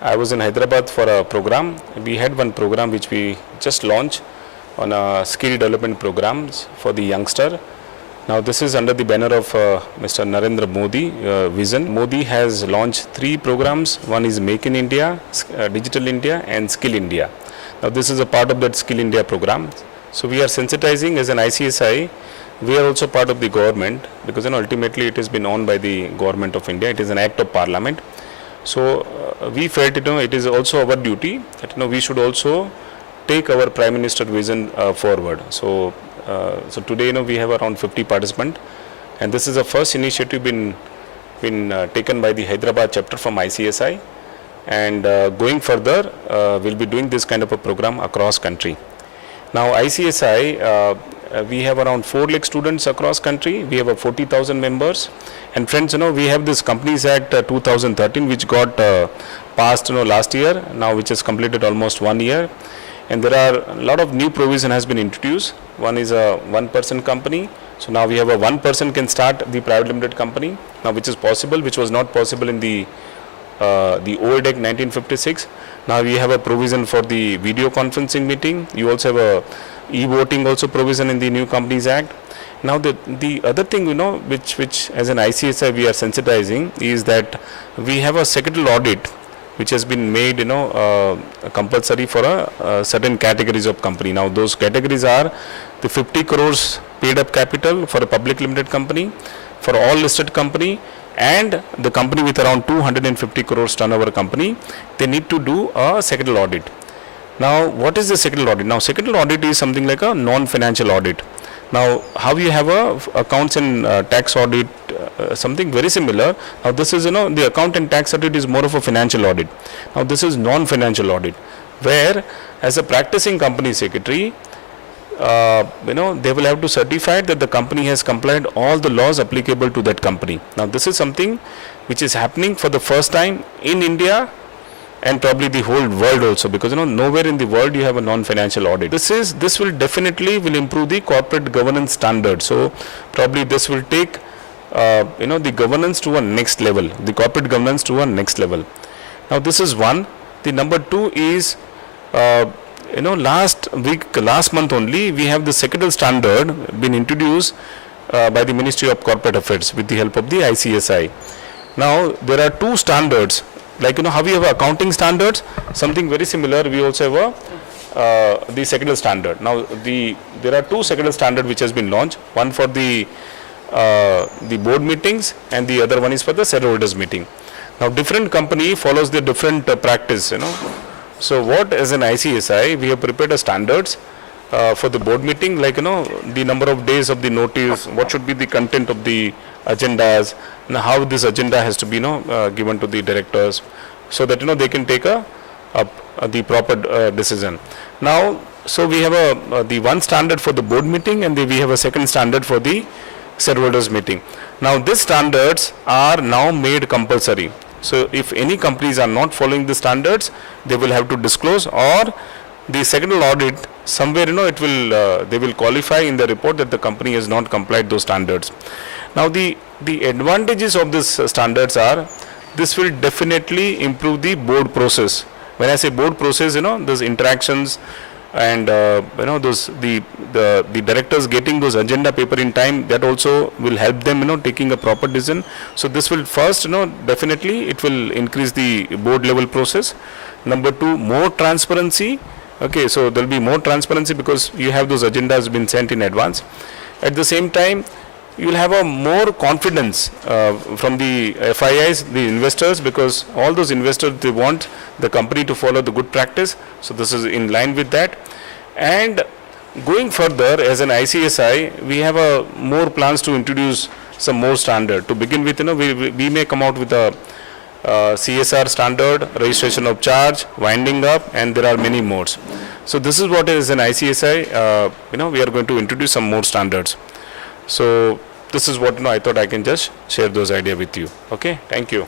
I was in Hyderabad for a program. We had one program which we just launched on a skill development programs for the youngster. Now this is under the banner of Mr. Narendra Modi vision. Modi has launched 3 programs. One is Make in India, Digital India and Skill India. Now this is a part of that Skill India program. So we are sensitizing as an ICSI. We are also part of the government because ultimately it has been owned by the government of India. It is an act of parliament. So we felt it is also our duty that we should also take our Prime Minister vision forward. So today we have around 50 participants, and this is the first initiative been taken by the Hyderabad chapter from ICSI, and going further we'll be doing this kind of a program across country. Now ICSI we have around 4 lakh students across country. We have 40,000 members. And friends, we have this Companies Act 2013 which got passed last year, now which has completed almost 1 year. And there are a lot of new provision has been introduced. One is a one-person company. So now we have a one person can start the private limited company, now which is possible, which was not possible in the old Act 1956. Now we have a provision for the video conferencing meeting. You also have a e-voting also provision in the new Companies Act. Now the other thing which as an ICSI we are sensitizing is that we have a sectoral audit which has been made compulsory for a certain categories of company. Now those categories are the 50 crores paid up capital for a public limited company, for all listed company, and the company with around 250 crores turnover company. They need to do a sectoral audit. Now what is the sectoral audit? Now sectoral audit is something like a non-financial audit. Now how you have a accounts and tax audit, something very similar. Now this is the account and tax audit is more of a financial audit. Now this is non-financial audit, where as a practicing company secretary they will have to certify that the company has complied all the laws applicable to that company. Now this is something which is happening for the first time in India and probably the whole world also, because nowhere in the world you have a non-financial audit. This will definitely improve the corporate governance standard. So probably this will take the governance to a next level, the corporate governance to a next level. Now this is one. The number 2 is last month only we have the sectoral standard been introduced by the Ministry of Corporate Affairs with the help of the ICSI. Now there are 2 standards, like how we have accounting standards, something very similar. We also have the sectoral standard. Now there are 2 sectoral standard which has been launched. One for the board meetings, and the other one is for the shareholders meeting. Now different company follows the different practice. So what as an ICSI we have prepared a standards for the board meeting, like the number of days of the notice, what should be the content of the agendas, and how this agenda has to be given to the directors, so that they can take the proper decision. Now so we have the one standard for the board meeting, and we have a second standard for the shareholders meeting. Now these standards are now made compulsory. So if any companies are not following the standards, they will have to disclose, or the sectoral audit somewhere they will qualify in the report that the company has not complied those standards. Now the advantages of these standards are, this will definitely improve the board process. When I say board process, those interactions and those the directors getting those agenda paper in time, that also will help them taking a proper decision. So this will first definitely it will increase the board level process. Number 2, more transparency. Okay, so there will be more transparency because you have those agendas been sent in advance. At the same time, you will have a more confidence from the FIIs, the investors, because all those investors, they want the company to follow the good practice. So this is in line with that. And going further, as an ICSI, we have more plans to introduce some more standard. To begin with, we may come out with a CSR standard, registration of charge, winding up, and there are many more. So this is what is an ICSI. We are going to introduce some more standards. So this is what I thought I can just share those ideas with you. Okay, thank you.